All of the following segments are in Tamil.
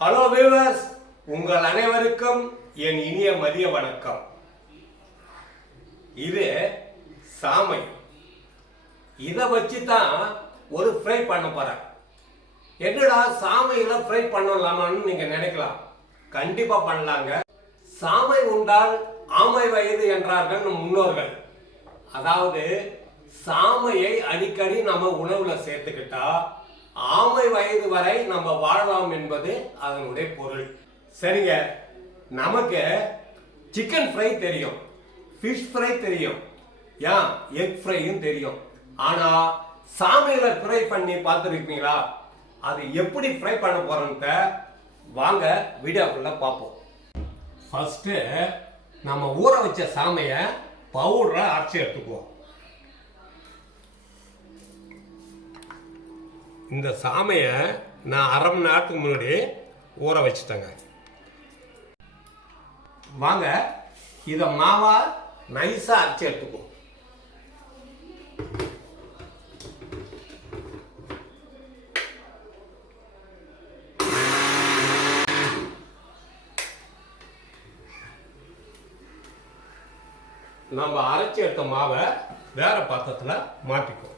ஹலோ வியூவர்ஸ், உங்கள் அனைவருக்கும் என் இனிய மதிய வணக்கம். இது சாமை. இதை வச்சு தான் ஒரு ஃப்ரை பண்ண போறேன். என்னடா சாமையில ஃப்ரை பண்ணலாமான்னு நீங்க நினைக்கலாம். கண்டிப்பா பண்ணலாங்க. சாமை உண்டால் ஆமை வயது என்றார்கள் நம் முன்னோர்கள். அதாவது சாமையை அடிக்கடி நம்ம உணவுல சேர்த்துக்கிட்டா ஆமை வயது வரை நம்ம வாழலாம் என்பது அதனுடைய பொருள். சரிங்க, நமக்கு சிக்கன் ஃப்ரை தெரியும், ஃபிஷ் ஃப்ரை தெரியும், ஏன் எக் ஃப்ரையும் தெரியும். ஆனா சாமையில ஃப்ரை பண்ணி பார்த்துருக்கீங்களா? அது எப்படி ஃப்ரை பண்ண போறோம்னு வாங்க வீடியோக்குள்ள பார்ப்போம். ஃபர்ஸ்ட் நம்ம ஊற வச்ச சாமையை பவுடரை அரைச்சி எடுத்துக்குவோம். இந்த சாமையை நான் அரை மணி நேரத்துக்கு முன்னாடி ஊற வச்சுட்டேங்க. வாங்க இதை மாவா நைஸாக அரைச்சி எடுத்துக்குவோம். நம்ம அரைச்சி எடுத்த மாவை வேற பாத்திரத்தில் மாற்றிக்குவோம்.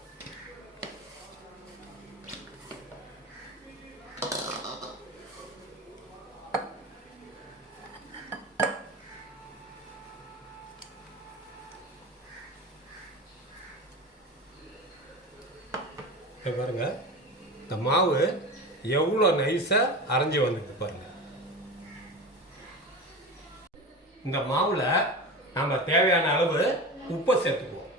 பாருங்க, இந்த மாவு எவ்வளோ நைஸா அரைஞ்சி வந்துருக்கு பாருங்க. இந்த மாவுல நம்ம தேவையான அளவு உப்பை சேர்த்துக்குவோம்.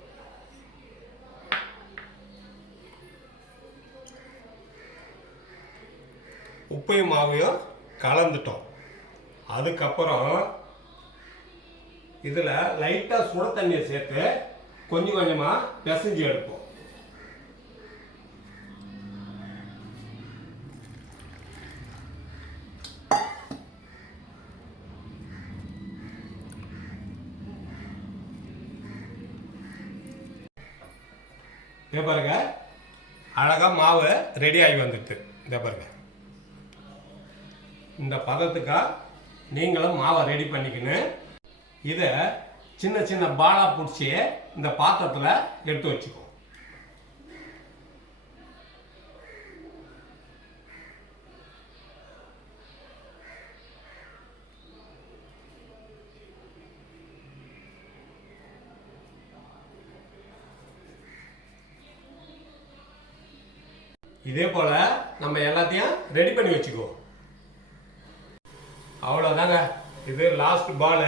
உப்பையும் மாவையும் கலந்துட்டோம். அதுக்கப்புறம் இதுல லைட்டா சுட தண்ணியை சேர்த்து கொஞ்சம் கொஞ்சமா பிசைஞ்சு எடுப்போம். இதை பாருங்க, அழகா மாவு ரெடி ஆகி வந்துட்டு. இதை பாருங்க, இந்த பதத்துக்கா நீங்களும் மாவை ரெடி பண்ணிக்கணும். இதை சின்ன சின்ன பாலா பிடிச்சி இந்த பாத்திரத்தில் எடுத்து வச்சுக்கோ. இதே போல நம்ம எல்லாத்தையும் ரெடி பண்ணி வச்சுக்குவோம். அவ்வளோதாங்க, இது லாஸ்ட் பால்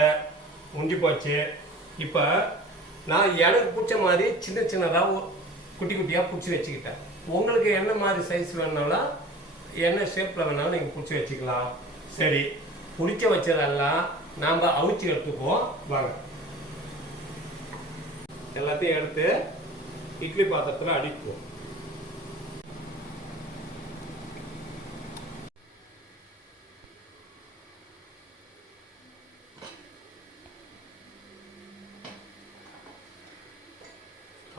முடிஞ்சு போச்சு. இப்போ நான் எனக்கு பிடிச்ச மாதிரி சின்ன சின்னதாக குட்டி குட்டியாக பிடிச்சி வச்சுக்கிட்டேன். உங்களுக்கு என்ன மாதிரி சைஸ் வேணுனாலும் என்ன ஷேப்பில் வேணாலும் நீங்கள் பிடிச்சி வச்சுக்கலாம். சரி, பிடிச்ச வச்சதெல்லாம் நாம் அவிச்சு எடுத்துக்குவோம். வாங்க, எல்லாத்தையும் எடுத்து இட்லி பாத்திரத்தில் அடிக்குவோம்.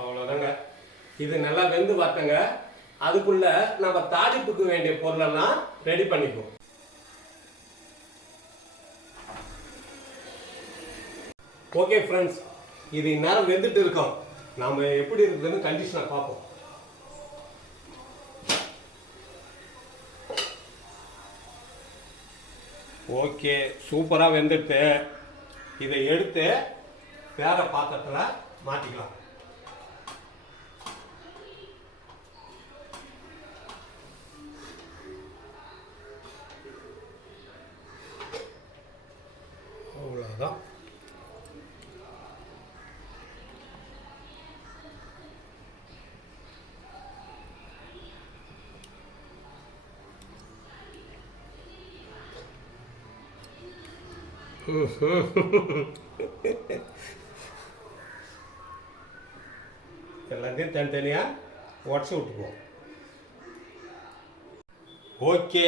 அவ்வளோதாங்க, இது நல்லா வெந்து பார்த்தங்க. அதுக்குள்ள நம்ம தாளிப்புக்கு வேண்டிய பொருளெல்லாம் ரெடி பண்ணிக்குவோம். ஓகே ஃப்ரெண்ட்ஸ், இது இந்நேரம் வெந்துட்டு இருக்கோம். நாம எப்படி இருக்குதுன்னு கண்டிஷனை பார்ப்போம். ஓகே, சூப்பராக வெந்துட்டு. இதை எடுத்து வேற பாத்திரத்தில் மாற்றிக்கலாம். அவ்வளோதான். எல்லாத்தையும் தனித்தனியாக உடச்சி விட்டுக்குவோம். ஓகே,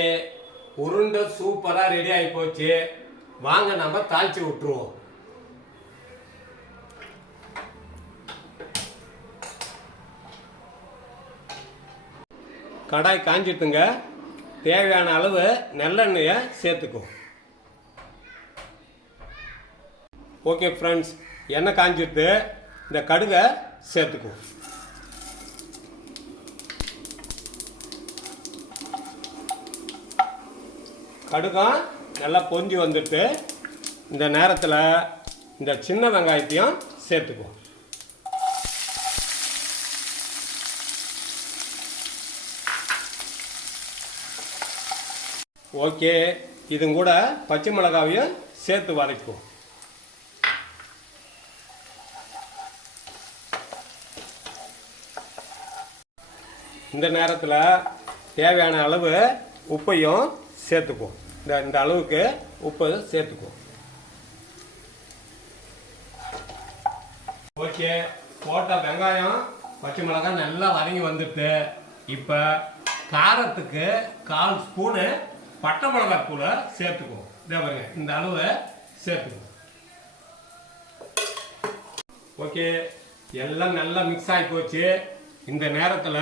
உருண்டை சூப்பராக ரெடி ஆகி போச்சு. வாங்க நம்ம தாளிச்சு விட்டுருவோம். கடாய் காஞ்சிட்டுங்க. தேவையான அளவு நல்லெண்ணெயை சேர்த்துக்கும். ஓகே ஃப்ரெண்ட்ஸ், எண்ணெய் காஞ்சிட்டு இந்த கடுகை சேர்த்துக்கும். கடுகம் நல்லா பொஞ்சி வந்துட்டு இந்த நேரத்தில் இந்த சின்ன வெங்காயத்தையும் சேர்த்துக்கும். ஓகே, இது கூட பச்சை மிளகாவையும் சேர்த்து வதக்கும். இந்த நேரத்தில் தேவையான அளவு உப்பையும் சேர்த்துக்கும். இந்த அளவுக்கு உப்பு சேர்த்துக்கும். ஓகே, போட்ட வெங்காயம் பச்சை மிளகாய் நல்லா வதங்கி வந்துட்டு இப்போ காரத்துக்கு 1/4 ஸ்பூனு பட்டை மிளகாய் தூளை சேர்த்துக்கும். பாருங்க, இந்த அளவு சேர்த்துக்கும். ஓகே, எல்லாம் நல்லா மிக்ஸ் ஆகி போச்சு. இந்த நேரத்தில்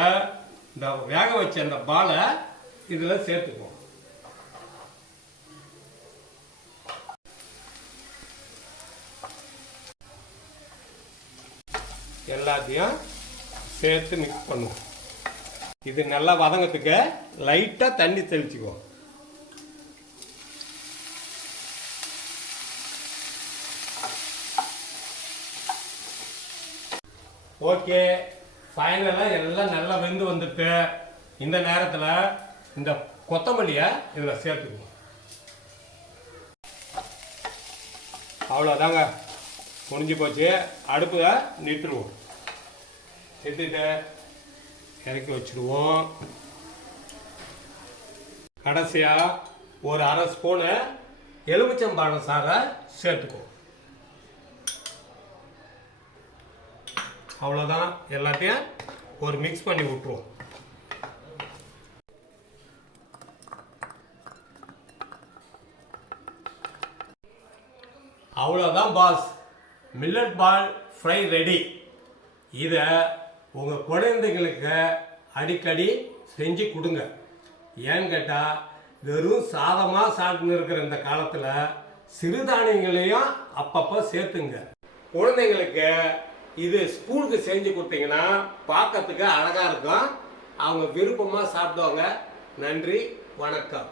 இந்த வேக வச்ச அந்த பாலை இதில் சேர்த்துக்கும். எல்லாத்தையும் சேர்த்து மிக்ஸ் பண்ணுவோம். இது நல்லா வதங்கத்துக்கு லைட்டாக தண்ணி தெளிச்சுக்குவோம். ஓகே, ஃபைனலாக எல்லாம் நல்லா வெந்து வந்துட்டு இந்த நேரத்தில் இந்த கொத்தமல்லியை இதில் சேர்த்துக்குவோம். அவ்வளோதாங்க, முடிஞ்சு போச்சு. அடுப்பை நிறுத்துருவோம். நிறுத்திட்டு இறக்கி வச்சுடுவோம். கடைசியாக ஒரு 1/2 ஸ்பூனு எலுமிச்சம்பழம் சாறை சேர்த்துக்குவோம். அவ்வளோதான், எல்லாத்தையும் ஒரு மிக்ஸ் பண்ணி விட்டுருவோம். அவ்வளோதான் பாஸ், மில்லட் பால் ஃப்ரை ரெடி. இதை உங்கள் குழந்தைங்களுக்கு அடிக்கடி செஞ்சு கொடுங்க. ஏன்னு கேட்டால் வெறும் சாதமாக சாப்பிட்டுன்னு இருக்கிற இந்த காலத்தில் சிறுதானியங்களையும் அப்பப்போ சேர்த்துங்க. குழந்தைங்களுக்கு இது ஸ்கூலுக்கு செஞ்சு கொடுத்தீங்கன்னா பார்க்கறதுக்கு அழகாக இருக்கும். அவங்க விருப்பமாக சாப்பிடுவாங்க. நன்றி, வணக்கம்.